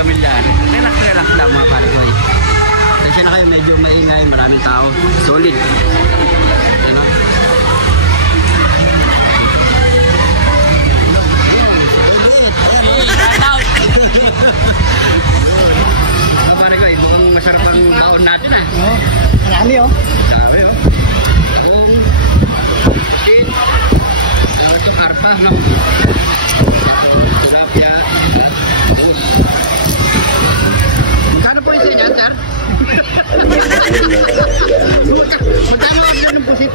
pamilya. Relax lang mga pare ko. Kasi na kayo medyo maingay, maraming tao. Solid. Diba? So pare ko, mukhang masarap ang baon natin eh. Oo, marami oh. Marami oh. Yung sin, ito karpa, no? Tilapia, bus. Magkano po isa dyan, sir? Magkano ang yan ng pusit?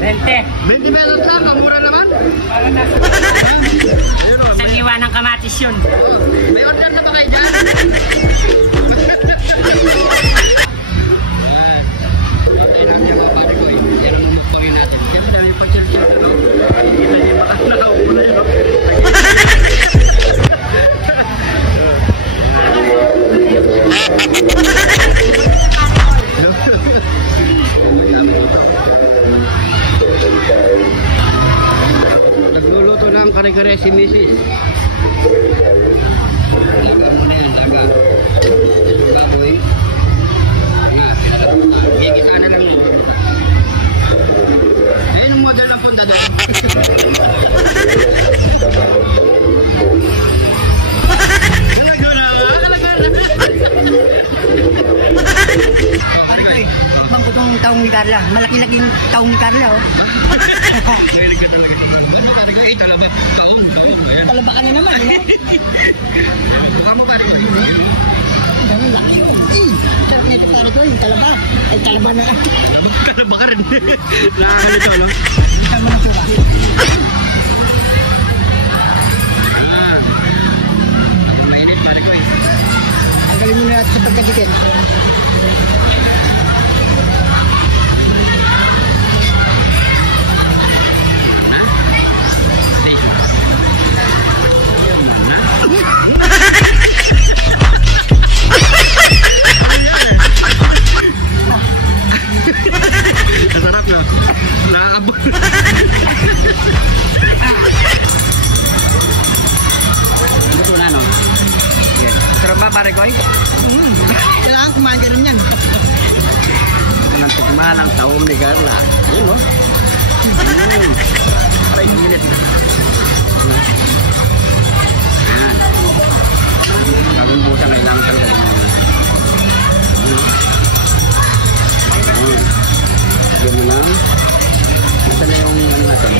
20 pesos sa, kamura naman? Parang nasa isang iwa ng kamatis yun. May order na ba kayo dyan? Nagluluto ng kare-kare si Mrs. Laga muna yan, laga. Baboy. Nga, kita na lang mo. Ayan yung model ng pundador. Pare ko eh, bang ko itong taong ni Carla. Malaki-laking taong ni Carla oh. Talaba, taong. Talaba ka na naman, di ba? Buka mo pare ko. Ang laki oh. Sarap nito pare ko, yung talaba. Ay talaba na. Talaba ka rin. Lakan nito, no? Tama na sura. Mainit pare ko eh. Tanggalin mo na natin sa pagkadikit. Masarap na. Naabot. Ito na, no? Yes. Sarap ba, pare ko? Kailangan kumain ka rin yan. Ang tikmalang taong ni Carla. Ayun, no? Aray, minit. Ayan. Gagawin po siya kailangan talaga. Diyan mo lang. Ito na yung ano natin.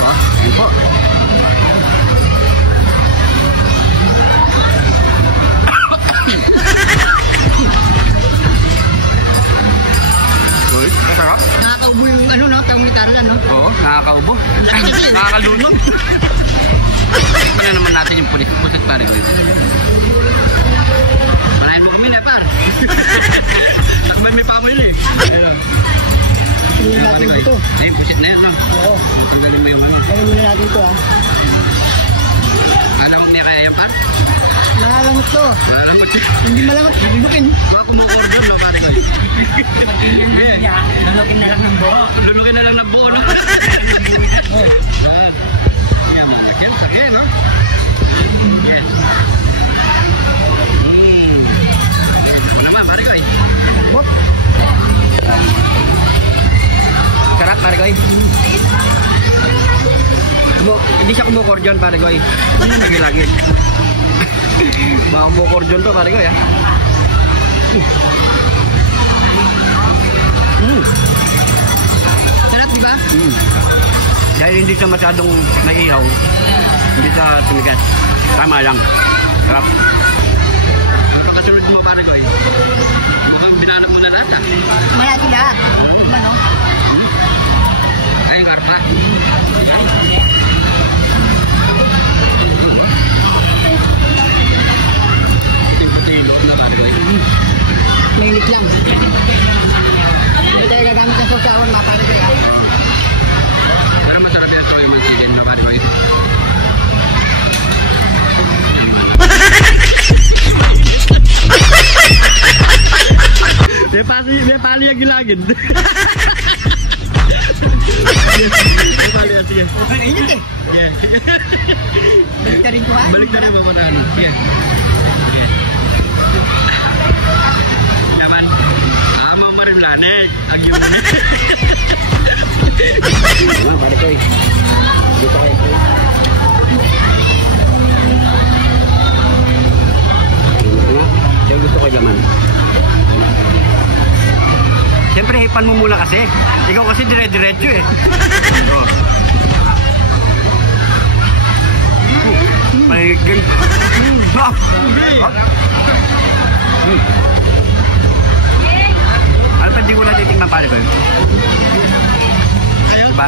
Oo, ayun po. Uy, masarap. Nakakaubo yung ano no, taong ni Carla no? Oo, nakakaubo. Nakakalunod. Ito na naman natin yung pusit pare ko. Malayan mo kami na par. May pamili. Tingnan natin ito. Ayun, pusit na yan, no? Oo. Tanggalin mo yung ano. Tingnan muna natin ito ah. Alam mo niya kaya yan par? Malalangot to. Malalangot. Hindi malangot, lulukin. Baka kumukordon, no pare ko. Lulukin na lang ng buo. Lulukin na lang ng buo, no? Oo. Yan, no? Yan. Ano naman, pare ko eh. Lambot. Sarap, pare ko eh. Hindi siya kumukordon, pare ko eh. Lagi-lagi. Baka kumukordon to, pare ko eh. Sarap diba? Dahil hindi siya masyadong naihaw, hindi siya sumigat. Tama lang. Sarap. Kasunod mo pare ko eh. Mukhang binanak mo na lahat. Malaki lahat. Diba no? Ay, karpa. Tilo na pare ko eh. Mainit lang. Hindi tayo gagamit ng sausawan, mapangit ko yan. Pero masarap yan sa yung chicken na pare ko eh. May pali yung gilagid. Sige. Init eh. Yan. Balik ka rin ko ha. Balik na rin ba mga ano? Sige. Yaman. Mo rin lane. Ang yun. Pare ko eh. Dito kayo. Kaya gusto ko yaman. Siyempre, hipan mo muna kasi. Ikaw kasi dire-diretso eh. Oh. May gan... Ano pa di ko na titignan pare ko? Diba?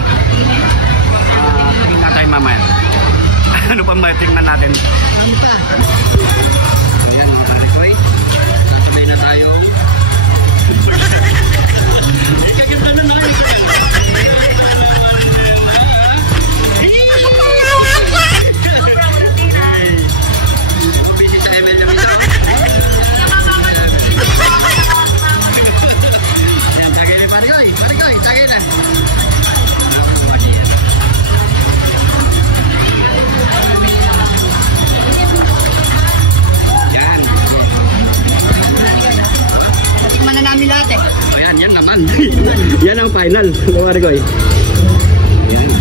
Tingnan tayo mamaya. Ano pang matingnan natin? Ayan mga pare ko eh. Natumay na tayo. Tikman na namin lahat eh. Oh, yan naman. Yan ang final. Mga ko eh. Yan.